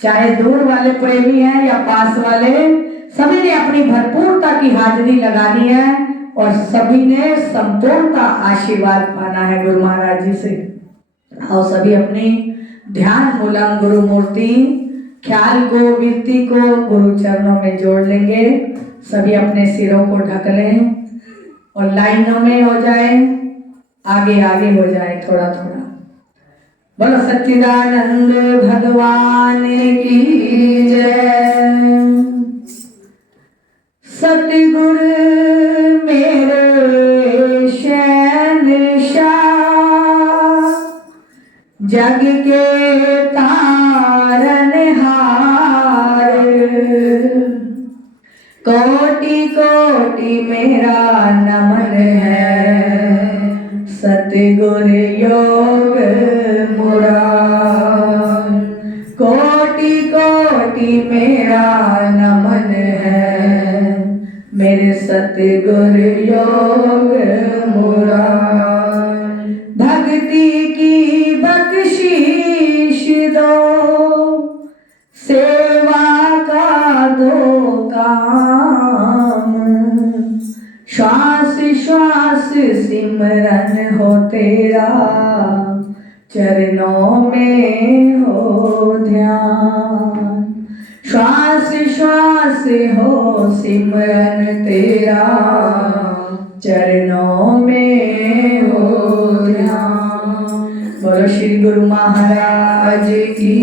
चाहे दूर वाले प्रेमी हैं या पास वाले, सभी ने अपनी भरपूरता की हाजिरी लगानी है और सभी ने संपूर्णता आशीर्वाद पाना है गुरु महाराज जी से। और सभी अपनी ध्यान मूलम गुरु मूर्ति ख्याल को वृत्ति को गुरु चरणों में जोड़ लेंगे। सभी अपने सिरों को ढक लें और लाइनों में हो जाए, आगे आगे हो जाए थोड़ा थोड़ा। बोलो सच्चिदानंद भगवान की जय। सतगुरु मेरे शहंशाह, जग के तारनहार, कोटि कोटि मेरा नमन है, सतगुरु योग मुरार। कोटि कोटि मेरा नमन है, मेरे सतगुरु योग मुरार। भक्ति की बख्शीश दो, सेवा का दो काम, श्वास श्वास सिमरन हो तेरा, चरणों में हो ध्यान। श्वास श्वास हो सिमरन तेरा, चरणों में हो ध्यान। बोलो श्री गुरु महाराज की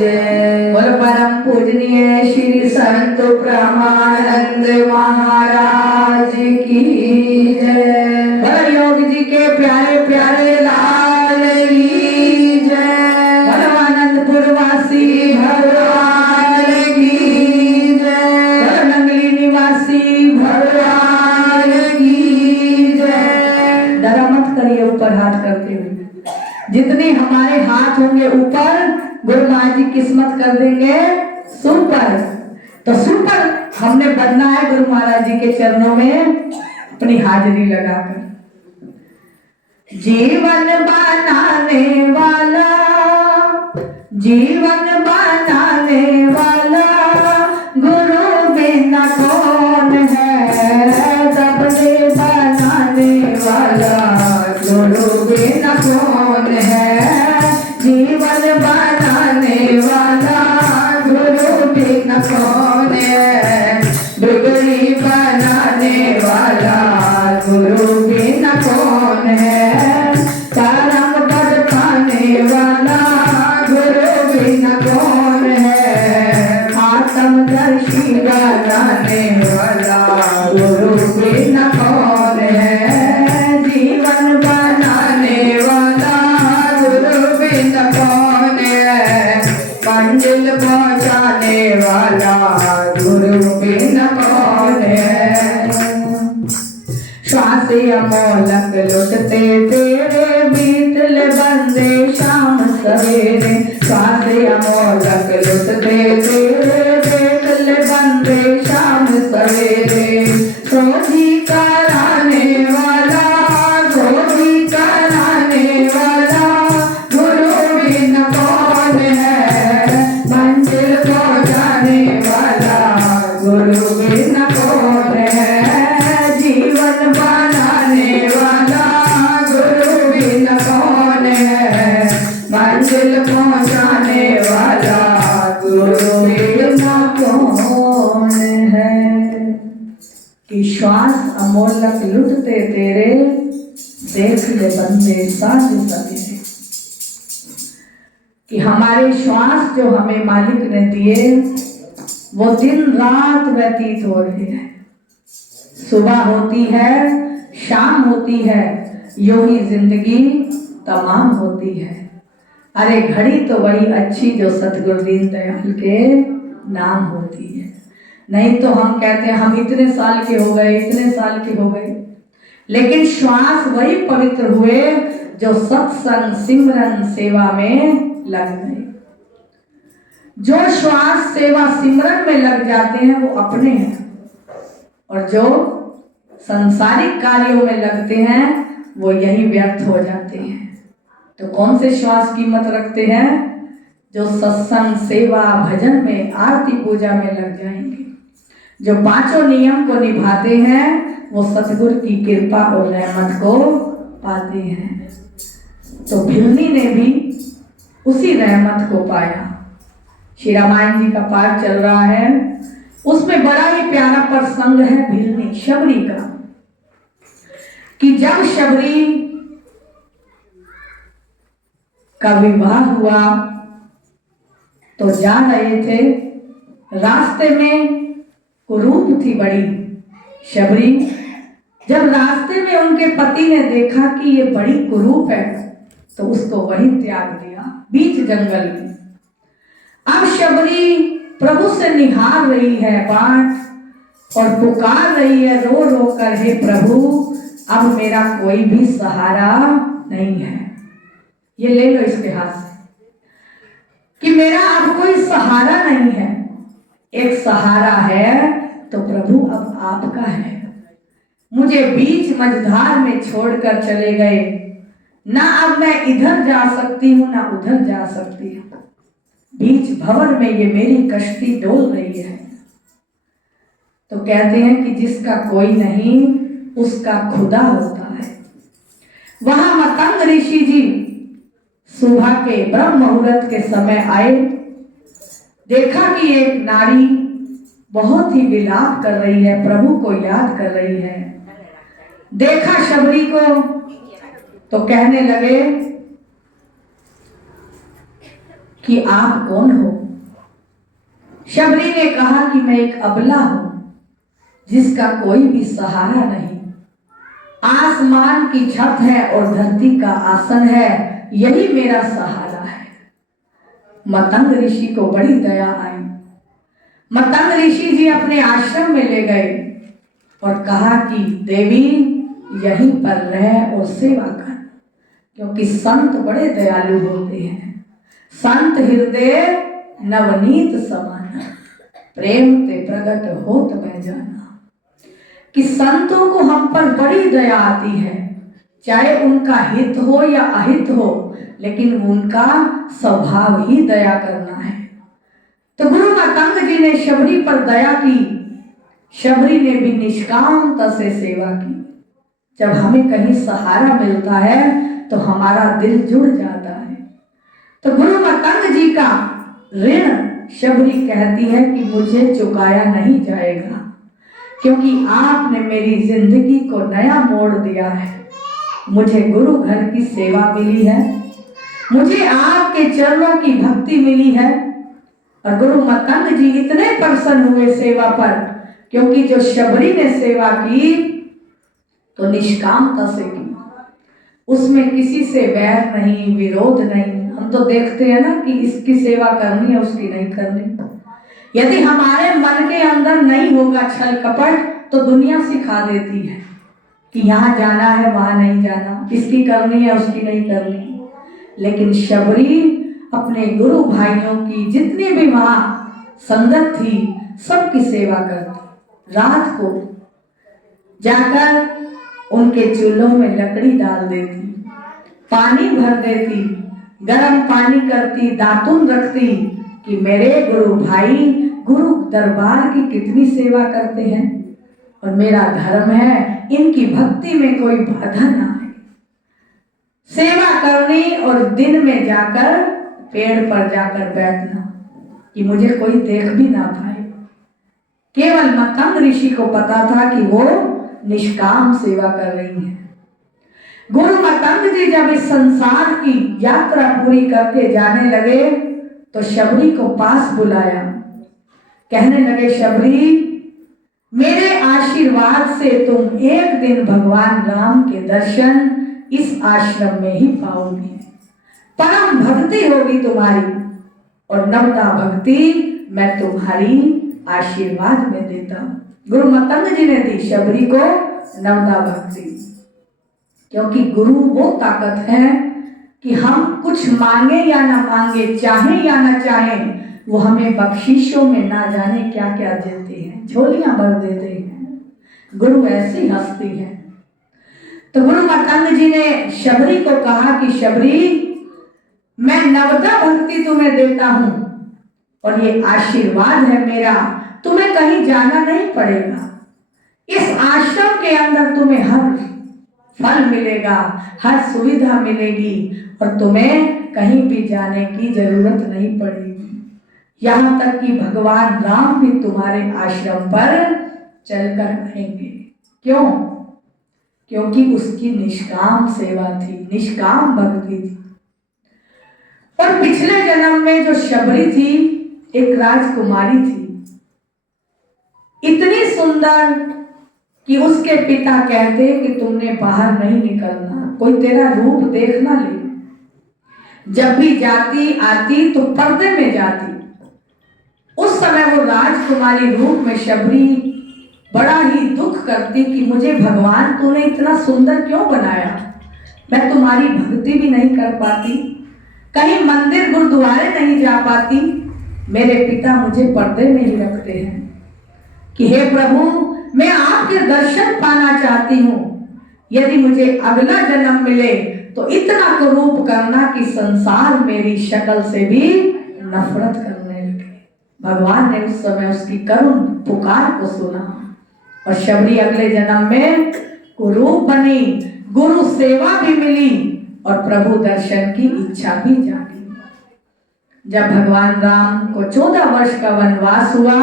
जय। बोलो परम पूजनीय श्री संत ब्रह्मानंद महाराज की जय। बोलो योग जी के प्यारे प्यारे लाल की जय। बोलो आनंदपुर वासी भगवान की जय। बोलो नंगली निवासी भगवान की जय। डरा मत करिए ऊपर हाथ करते हुए। जितने हमारे हाथ होंगे ऊपर, गुरु महाराज जी किस्मत कर देंगे सुपर। तो सुपर हमने बनना है गुरु महाराज जी के चरणों में अपनी हाजिरी लगाकर। जीवन बनाने वाला, जीवन बनाने वाला, गुरु बिना कौन है। सबने बनाने वाला, गुरु बिना कौन है। जीवन बनाने वाला, गुरु बिना कौन है। बिगड़ी बनाने वाला, गुरु बिना कौन है। करम पद पाने वाला, गुरु बिना कौन है। आत्मदर्शी बनाने वाला, गुरु बिना कौन है। जीवन बनाने वाला, गुरु बिना कौन है। मंजिल पहुंचाने वाला, गुरु बिना कौन है। श्वास अमोलक लुटते तेरे, बीतल बंदे शाम सवेरे। श्वास अमोलक लुटते तेरे, बीतल बंदे शाम सवेरे। सोजी कराने वाला, सोजी कराने वाला, गुरु बिना कौन है। मंजिल पहुंचाने वाला, गुरु बिना कौन है। जीवन बनाने वाला, गुरु बिना कौन है। मंजिल पहुंचाने वाला, गुरु बिना कौन है। कि श्वास अमोलक लुटते तेरे, देख ले बंदे साथ सवेरे। कि हमारे श्वास जो हमें मालिक ने दिए, वो दिन रात व्यतीत हो रहे हैं। सुबह होती है, शाम होती है, यूं ही जिंदगी तमाम होती है। अरे घड़ी तो वही अच्छी जो सतगुरु दीन दयाल के नाम होती है। नहीं तो हम कहते हैं हम इतने साल के हो गए, इतने साल के हो गए, लेकिन श्वास वही पवित्र हुए जो सत्संग सिमरन सेवा में लग गए। जो श्वास सेवा सिमरन में लग जाते हैं वो अपने हैं, और जो संसारिक कार्यों में लगते हैं वो यही व्यर्थ हो जाते हैं। तो कौन से श्वास कीमत रखते हैं? जो सत्संग सेवा भजन में आरती पूजा में लग जाएंगे, जो पांचों नियम को निभाते हैं, वो सतगुरु की कृपा और रहमत को पाते हैं। तो भिल्ली ने भी उसी रहमत को पाया। श्री रामायण जी का पाठ चल रहा है, उसमें बड़ा ही प्यारा प्रसंग है भिल्ली शबरी का, कि जब शबरी का विवाह हुआ तो जा रहे थे, रास्ते में कुरूप थी बड़ी शबरी। जब रास्ते में उनके पति ने देखा कि ये बड़ी कुरूप है, तो उसको वहीं त्याग दिया बीच जंगल में। अब शबरी प्रभु से निहार रही है बाट और पुकार रही है रो रो कर, हे प्रभु अब मेरा कोई भी सहारा नहीं है। ये ले लो इसके हाथ से कि मेरा अब कोई सहारा नहीं है। एक सहारा है तो प्रभु अब आपका है। मुझे बीच मझधार में छोड़कर चले गए, ना अब मैं इधर जा सकती हूँ ना उधर जा सकती हूँ। बीच भंवर में ये मेरी कश्ती डोल रही है। तो कहते हैं कि जिसका कोई नहीं उसका खुदा होता है। वहां मतंग ऋषि जी सुबह के ब्रह्म मुहूर्त के समय आए, देखा कि एक नारी बहुत ही विलाप कर रही है, प्रभु को याद कर रही है। देखा शबरी को तो कहने लगे कि आप कौन हो? शबरी ने कहा कि मैं एक अबला हूं जिसका कोई भी सहारा नहीं। आसमान की छत है और धरती का आसन है, यही मेरा सहारा है। मतंग ऋषि को बड़ी दया आई। मतंग ऋषि जी अपने आश्रम में ले गए और कहा कि देवी यहीं पर रह और सेवा कर, क्योंकि संत बड़े दयालु होते हैं। संत हृदय नवनीत समान, प्रेम ते प्रगट होत मैं जाना। कि संतों को हम पर बड़ी दया आती है, चाहे उनका हित हो या अहित हो, लेकिन उनका स्वभाव ही दया करना है। तो गुरु मतंग जी ने शबरी पर दया की। शबरी ने भी निष्कामता से सेवा की। जब हमें कहीं सहारा मिलता है तो हमारा दिल जुड़ जाता है। तो गुरु मतंग जी का ऋण शबरी कहती है कि मुझे चुकाया नहीं जाएगा, क्योंकि आपने मेरी जिंदगी को नया मोड़ दिया है। मुझे गुरु घर की सेवा मिली है, मुझे आपके चरणों की भक्ति मिली है। और गुरु मतंग जी इतने प्रसन्न हुए सेवा पर, क्योंकि जो शबरी ने सेवा की तो निष्कामता से की, उसमें किसी से बैर नहीं, विरोध नहीं। हम तो देखते हैं ना कि इसकी सेवा करनी है उसकी नहीं करनी। यदि हमारे मन के अंदर नहीं होगा छल कपट, तो दुनिया सिखा देती है कि यहाँ जाना है वहां नहीं जाना, इसकी करनी है उसकी नहीं करनी। लेकिन शबरी अपने गुरु भाइयों की जितनी भी वहां संगत थी सबकी सेवा करती। रात को जाकर उनके चूल्हों में लकड़ी डाल देती, पानी भर देती, गर्म पानी करती, दातुन रखती कि मेरे गुरु भाई गुरु दरबार की कितनी सेवा करते हैं और मेरा धर्म है इनकी भक्ति में कोई बाधा ना आए। सेवा करनी और दिन में जाकर पेड़ पर जाकर बैठना कि मुझे कोई देख भी ना पाए। केवल मतंग ऋषि को पता था कि वो निष्काम सेवा कर रही है। गुरु मतंग जी जब इस संसार की यात्रा पूरी करके जाने लगे तो शबरी को पास बुलाया। कहने लगे, शबरी मेरे आशीर्वाद से तुम एक दिन भगवान राम के दर्शन इस आश्रम में ही पाओगी। परम भक्ति होगी तुम्हारी और नवदा भक्ति मैं तुम्हारी आशीर्वाद में देता हूं। गुरु मतंग जी ने दी शबरी को नवदा भक्ति, क्योंकि गुरु वो ताकत है कि हम कुछ मांगे या ना मांगे, चाहे या ना चाहे, वो हमें बख्शीशों में ना जाने क्या क्या देते हैं, झोलियां भर देते हैं। गुरु ऐसी हस्ती है। तो गुरु मतंग जी ने शबरी को कहा कि शबरी मैं नवदा भक्ति तुम्हें देता हूं और ये आशीर्वाद है मेरा, तुम्हें कहीं जाना नहीं पड़ेगा। इस आश्रम के अंदर तुम्हें हर फल मिलेगा, हर सुविधा मिलेगी और तुम्हें कहीं भी जाने की जरूरत नहीं पड़ेगी। यहां तक कि भगवान राम भी तुम्हारे आश्रम पर चलकर आएंगे। क्यों? क्योंकि उसकी निष्काम सेवा थी, निष्काम भक्ति थी। और पिछले जन्म में जो शबरी थी एक राजकुमारी थी, इतनी सुंदर कि उसके पिता कहते कि तुमने बाहर नहीं निकलना, कोई तेरा रूप देख ना ले। जब भी जाती आती तो पर्दे में जाती। उस समय वो राजकुमारी रूप में शबरी बड़ा ही दुख करती कि मुझे भगवान तूने इतना सुंदर क्यों बनाया, मैं तुम्हारी भक्ति भी नहीं कर पाती, कहीं मंदिर गुरुद्वारे नहीं जा पाती, मेरे पिता मुझे पर्दे में ही रखते हैं कि हे प्रभु मैं आपके दर्शन पाना चाहती हूँ, यदि मुझे अगला जन्म मिले तो इतना कुरूप करना कि संसार मेरी शक्ल से भी नफरत करने लगे। भगवान ने उस समय उसकी करुण पुकार को सुना और शबरी अगले जन्म में कुरूप बनी, गुरु सेवा भी मिली और प्रभु दर्शन की इच्छा भी जागी। जब भगवान राम को 14 वर्ष का वनवास हुआ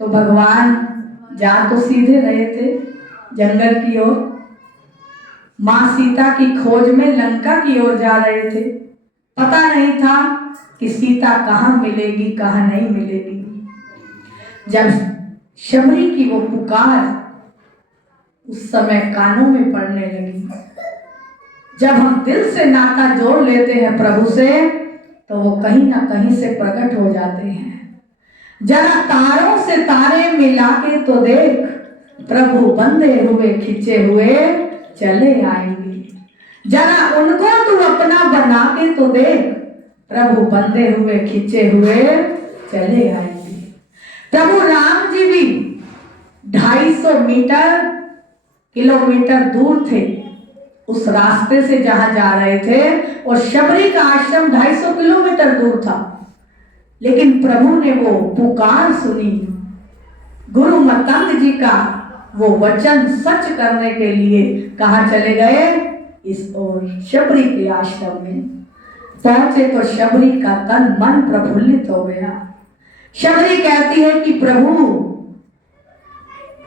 तो भगवान जा तो सीधे रहे थे जंगल की ओर, मां सीता की खोज में लंका की ओर जा रहे थे। पता नहीं था कि सीता कहाँ मिलेगी कहाँ नहीं मिलेगी। जब शबरी की वो पुकार उस समय कानों में पड़ने लगी। जब हम दिल से नाता जोड़ लेते हैं प्रभु से तो वो कहीं ना कहीं से प्रकट हो जाते हैं। जरा तारों से तारे मिला के तो देख, प्रभु बंधे हुए खिंचे हुए चले आएंगे। जरा उनको तू अपना बना के तो देख, प्रभु बंधे हुए खिंचे हुए चले आएंगे। प्रभु राम जी भी 250 किलोमीटर दूर थे उस रास्ते से जहां जा रहे थे, और शबरी का आश्रम 250 किलोमीटर दूर था। लेकिन प्रभु ने वो पुकार सुनी, गुरु मतंग जी का वो वचन सच करने के लिए कहाँ चले गए, इस ओर शबरी के आश्रम में पहुंचे तो शबरी का तन मन प्रफुल्लित हो गया। शबरी कहती है कि प्रभु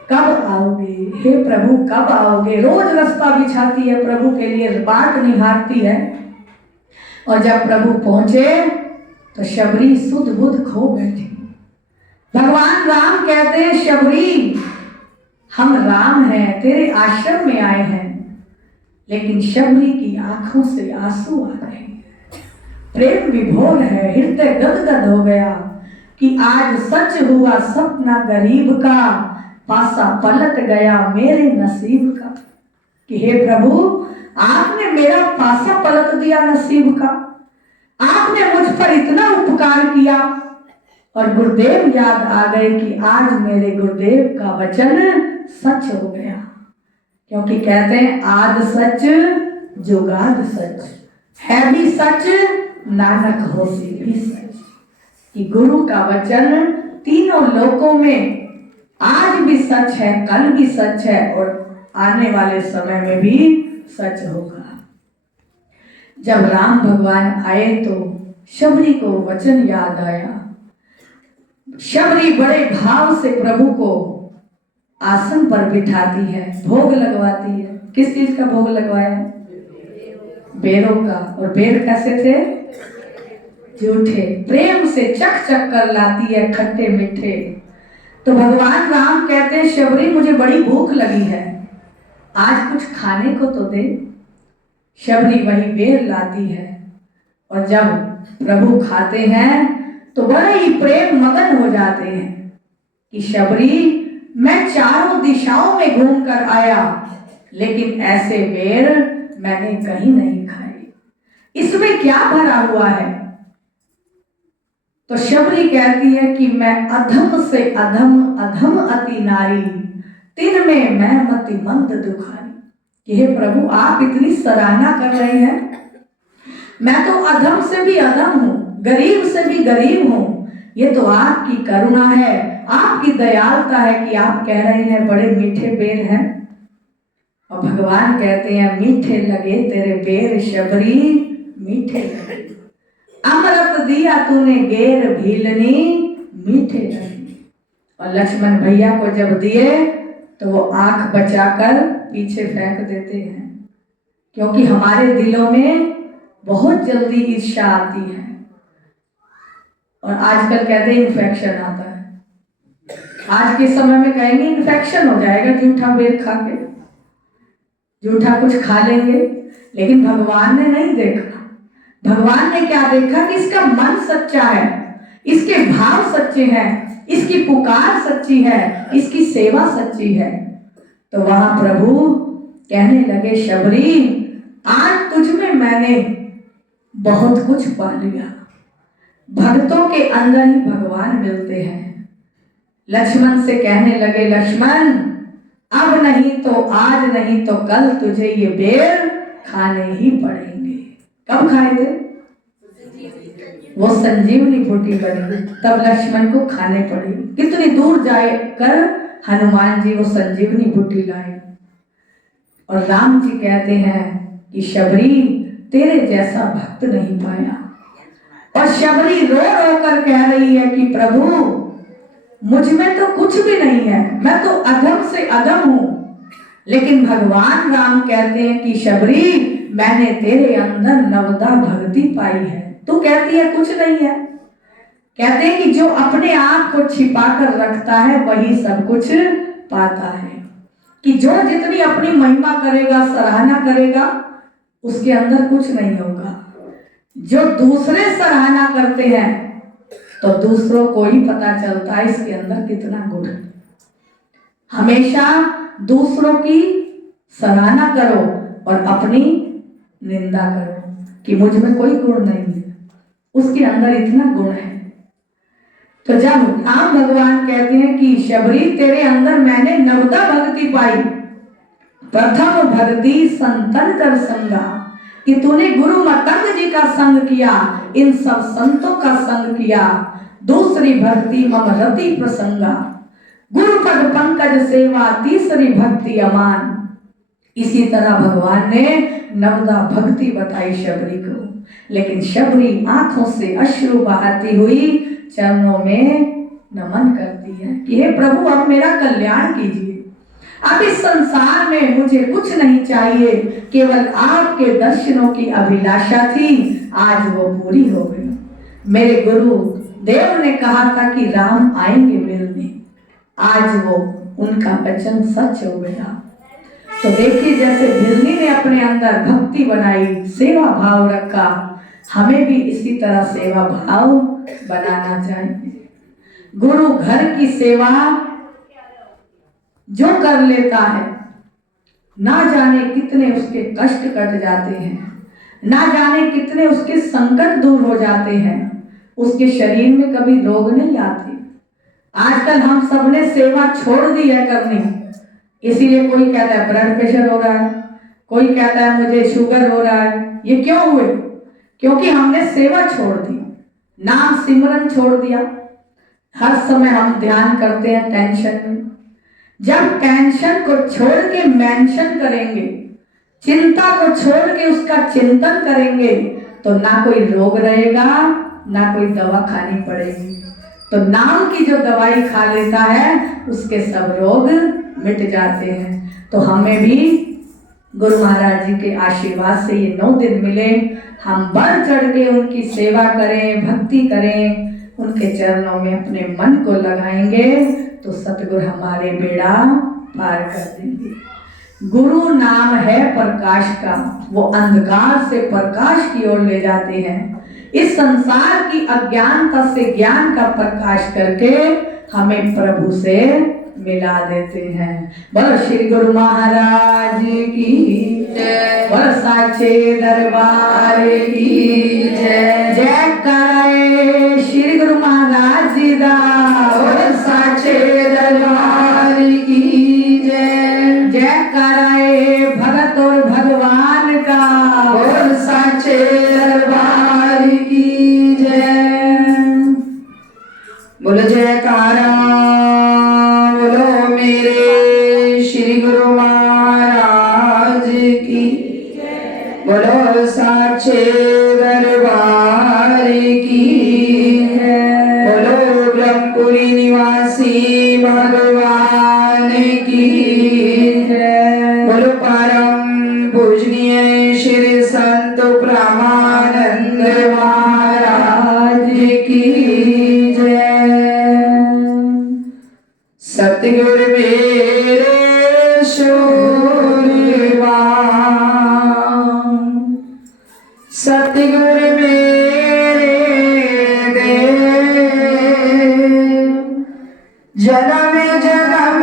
कब आओगे, हे प्रभु कब आओगे। रोज रास्ता बिछाती है प्रभु के लिए, बाट निहारती है। और जब प्रभु पहुंचे तो शबरी सुध बुध खो बैठी। भगवान राम कहते हैं शबरी हम राम हैं, तेरे आश्रम में आए हैं। लेकिन शबरी की आंखों से आंसू आ रहे हैं, प्रेम विभोर है, हृदय गदगद हो गया कि आज सच हुआ सपना गरीब का, पासा पलट गया मेरे नसीब का। कि हे प्रभु आपने मेरा पासा पलट दिया नसीब का, आपने मुझ पर इतना उपकार किया। और गुरुदेव याद आ गए कि आज मेरे गुरुदेव का वचन सच हो गया। क्योंकि कहते हैं आद सच जुगाद सच, है भी सच नानक होसी भी सच। कि गुरु का वचन तीनों लोकों में आज भी सच है, कल भी सच है और आने वाले समय में भी सच होगा। जब राम भगवान आए तो शबरी को वचन याद आया। शबरी बड़े भाव से प्रभु को आसन पर बिठाती है, भोग लगवाती है। किस चीज का भोग लगवाया? बेरों का। और बेर कैसे थे? जूठे। प्रेम से चख चख कर लाती है, खट्टे मीठे। तो भगवान राम कहते हैं शबरी मुझे बड़ी भूख लगी है, आज कुछ खाने को तो दे। शबरी वही बेर लाती है और जब प्रभु खाते हैं तो बड़े ही प्रेम मगन हो जाते हैं कि शबरी मैं चारों दिशाओं में घूम कर आया, लेकिन ऐसे बेर मैंने कहीं नहीं खाए, इसमें क्या भरा हुआ है? तो शबरी कहती है कि मैं अधम से अधम, अधम अति नारी, तिन में मैं मति मंद दुखारी। कि हे प्रभु आप इतनी सराहना कर रहे हैं, मैं तो अधम से भी अधम हूँ, गरीब से भी गरीब हूँ। ये तो आपकी करुणा है, आपकी दयालुता है कि आप कह रहे हैं बड़े मीठे बेर हैं। और भगवान कहते हैं मीठे लगे तेरे बेर शबरी, मीठे लगे। अमृत दिया तूने गेर भीलनी, मीठे लगे। और लक्ष्मण भैया को जब दिए तो वो आंख बचाकर पीछे फेंक देते हैं, क्योंकि हमारे दिलों में बहुत जल्दी ईर्ष्या आती है। और आजकल कहते हैं इन्फेक्शन आता है। आज के समय में कहेंगे इन्फेक्शन हो जाएगा जूठा बेर खा के, जूठा कुछ खा लेंगे। लेकिन भगवान ने नहीं देखा। भगवान ने क्या देखा कि इसका मन सच्चा है, इसके भाव सच्चे हैं, इसकी पुकार सच्ची है, इसकी सेवा सच्ची है। तो वहां प्रभु कहने लगे शबरी, आज तुझ में मैंने बहुत कुछ पा लिया। भक्तों के अंदर ही भगवान मिलते हैं। लक्ष्मण से कहने लगे लक्ष्मण, अब नहीं तो आज नहीं तो कल तुझे ये बेर खाने ही पड़ेंगे। कब खाए थे? वो संजीवनी बूटी बनी तब लक्ष्मण को खाने पड़ी। कितनी दूर जाए कर हनुमान जी वो संजीवनी बूटी लाए। और राम जी कहते हैं कि शबरी तेरे जैसा भक्त नहीं पाया। और शबरी रो रो कर कह रही है कि प्रभु मुझ में तो कुछ भी नहीं है, मैं तो अधम से अधम हूं। लेकिन भगवान राम कहते हैं कि शबरी मैंने तेरे अंदर नवदा भक्ति पाई है। तू कहती है कुछ नहीं है। कहते हैं कि जो अपने आप को छिपा कर रखता है वही सब कुछ पाता है। कि जो जितनी अपनी महिमा करेगा, सराहना करेगा, उसके अंदर कुछ नहीं होगा। जो दूसरे सराहना करते हैं तो दूसरों को ही पता चलता है इसके अंदर कितना गुण है। हमेशा दूसरों की सराहना करो और अपनी निंदा करो कि मुझ में कोई गुण नहीं है, उसके अंदर इतना गुण है। तो जब राम भगवान कहते हैं कि शबरी तेरे अंदर मैंने नवदा भक्ति पाई, प्रथम भक्ति संतन कर संगा, कि तूने गुरु मतंग जी का संग किया, इन सब संतों का संग किया। दूसरी भक्ति मम रति प्रसंगा, गुरु पद पंकज सेवा, तीसरी भक्ति अमान। इसी तरह भगवान ने नवदा भक्ति बताई शबरी को। लेकिन शबरी आंखों से अश्रु बहाती हुई चरणों में नमन करती है कि हे प्रभु आप मेरा कल्याण कीजिए। अब इस संसार में मुझे कुछ नहीं चाहिए, केवल आपके दर्शनों की अभिलाषा थी, आज वो पूरी हो गई। मेरे गुरु देव ने कहा था कि राम आएंगे मिलने, आज वो उनका वचन सच हो गया। तो देखिए जैसे बिल्ली ने अपने अंदर भक्ति बनाई, सेवा भाव रखा, हमें भी इसी तरह सेवा भाव बनाना चाहिए। गुरु घर की सेवा जो कर लेता है, ना जाने कितने उसके कष्ट कट जाते हैं, ना जाने कितने उसके संकट दूर हो जाते हैं, उसके शरीर में कभी रोग नहीं आते। आजकल हम सबने सेवा छोड़ दी है करनी, इसीलिए कोई कहता है ब्लड प्रेशर हो रहा है, कोई कहता है मुझे शुगर हो रहा है। ये क्यों हुए? क्योंकि हमने सेवा छोड़ दी, नाम सिमरन छोड़ दिया। हर समय हम ध्यान करते हैं टेंशन में। जब टेंशन को छोड़ के मेंशन करेंगे, चिंता को छोड़ के उसका चिंतन करेंगे, तो ना कोई रोग रहेगा, ना कोई दवा खानी पड़ेगी। तो नाम की जो दवाई खा लेता है उसके सब रोग मिट जाते हैं। तो हमें भी गुरु महाराज जी के आशीर्वाद से ये 9 दिन मिले, हम बढ़ चढ़ के उनकी सेवा करें, भक्ति करें, उनके चरणों में अपने मन को लगाएंगे तो सतगुरु हमारे बेड़ा पार कर देंगे। गुरु नाम है प्रकाश का, वो अंधकार से प्रकाश की ओर ले जाते हैं। इस संसार की अज्ञानता से ज्ञान का प्रकाश करके हमें प्रभु से मिला देते हैं। बोलो श्री गुरु महाराज की जय, बोलो साचे दरबार की जय। जय करे श्री गुरु महाराज जी दा, बोलो साचे दरबार की जय। जय करे भगत और भगवान का, बोलो साचे दरबार बोलो जयकारा बोलो मेरे श्री गुरु महाराज की बोलो साचे दरबार की बोलो ब्रह्मपुरी निवासी भगवान की बोलो परम पूजनीय श्री संत ब्रह्मानंद महाराज की सतगुरु मेरे सूरबान सतगुरु मेरे देव जन्म जन्म